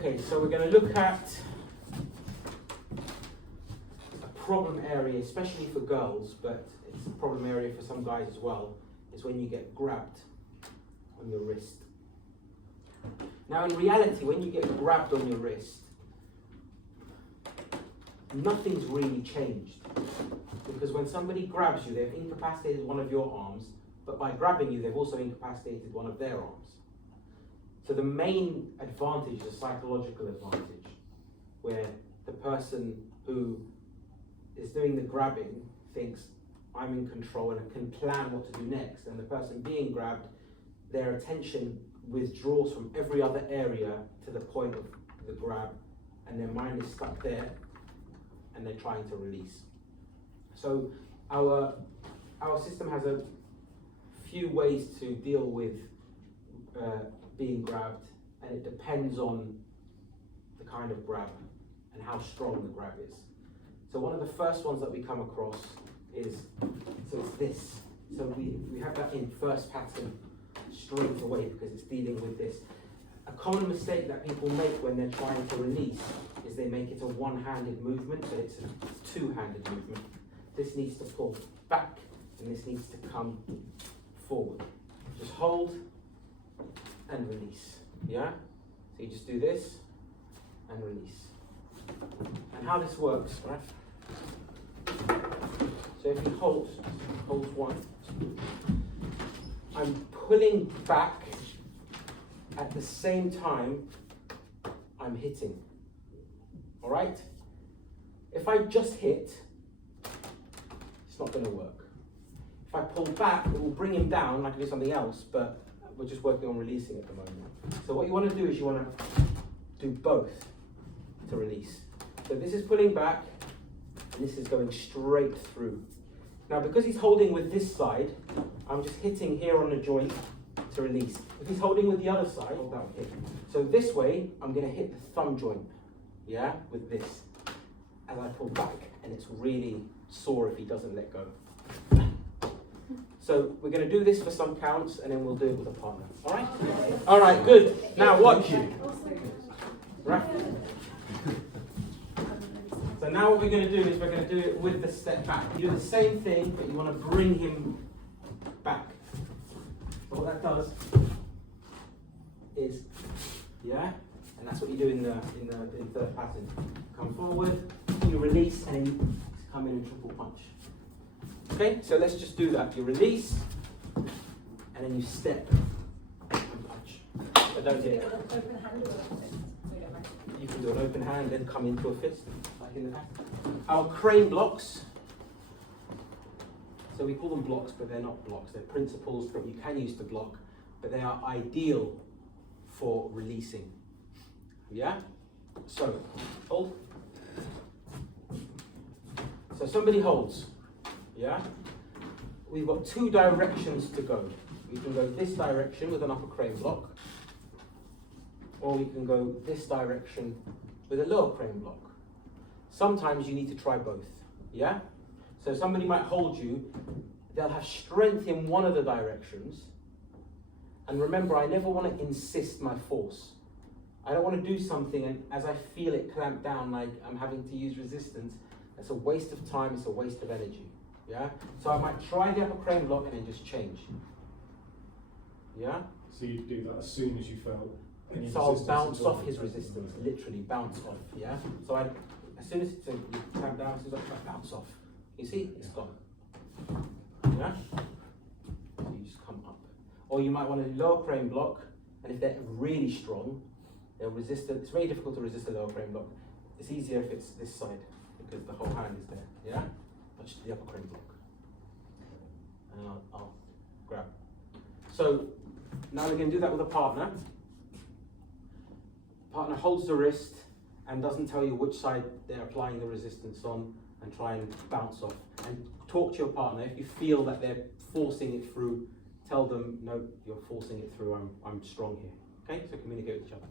Okay, so we're going to look at a problem area, especially for girls, but it's a problem area for some guys as well, is when you get grabbed on your wrist. Now in reality, when you get grabbed on your wrist, nothing's really changed. Because when somebody grabs you, they've incapacitated one of your arms, but by grabbing you, they've also incapacitated one of their arms. So the main advantage is a psychological advantage, where the person who is doing the grabbing thinks, I'm in control and can plan what to do next. And the person being grabbed, their attention withdraws from every other area to the point of the grab, and their mind is stuck there, and they're trying to release. So our system has a few ways to deal with being grabbed, and it depends on the kind of grab and how strong the grab is. So one of the first ones that we come across is, so it's this. So we have that in first pattern straight away because it's dealing with this. A common mistake that people make when they're trying to release is they make it a one-handed movement, but it's a two-handed movement. This needs to pull back and this needs to come forward. Just hold and release, yeah? So you just do this and release. And how this works, right? So if you hold one, I'm pulling back at the same time I'm hitting, all right? If I just hit, it's not gonna work. If I pull back, it will bring him down, I can do something else, but we're just working on releasing at the moment. So what you want to do is you want to do both to release. So this is pulling back, and this is going straight through. Now because he's holding with this side, I'm just hitting here on the joint to release. If he's holding with the other side, that will hit. So this way, I'm going to hit the thumb joint, yeah, with this, as I pull back, and it's really sore if he doesn't let go. So we're going to do this for some counts, and then we'll do it with a partner. All right? All right, good. Now watch you. Right? So now what we're going to do is we're going to do it with the step back. You do the same thing, but you want to bring him back. So what that does is, yeah, and that's what you do in third pattern. Come forward, you release, and then you come in and triple punch. Okay, so let's just do that. You release, and then you step and punch. But don't hit it. You can do an open hand, then come into a fist, like in the back. Our crane blocks, so we call them blocks, but they're not blocks. They're principles that you can use to block, but they are ideal for releasing. Yeah? So, hold. So somebody holds. Yeah? We've got two directions to go. We can go this direction with an upper crane block, or we can go this direction with a lower crane block. Sometimes you need to try both. Yeah? So somebody might hold you, they'll have strength in one of the directions, and remember, I never want to insist my force. I don't want to do something and as I feel it clamp down like I'm having to use resistance. That's a waste of time, it's a waste of energy. Yeah? So I might try the upper crane block and then just change. Yeah? So you do that as soon as you felt any So I'll resistance bounce at all? off his resistance, literally bounce off, yeah? So as soon as it's you clamp down, as soon as I bounce off. You see, it's gone. Yeah? So you just come up. Or you might want a lower crane block, and if they're really strong, they'll resist it. It's very difficult to resist a lower crane block. It's easier if it's this side, because the whole hand is there, yeah? Touch the upper crane block. And I'll grab. So now we're going to do that with a partner. Partner holds the wrist and doesn't tell you which side they're applying the resistance on, and try and bounce off. And talk to your partner. If you feel that they're forcing it through, tell them, no, you're forcing it through, I'm strong here. Okay, so communicate with each other.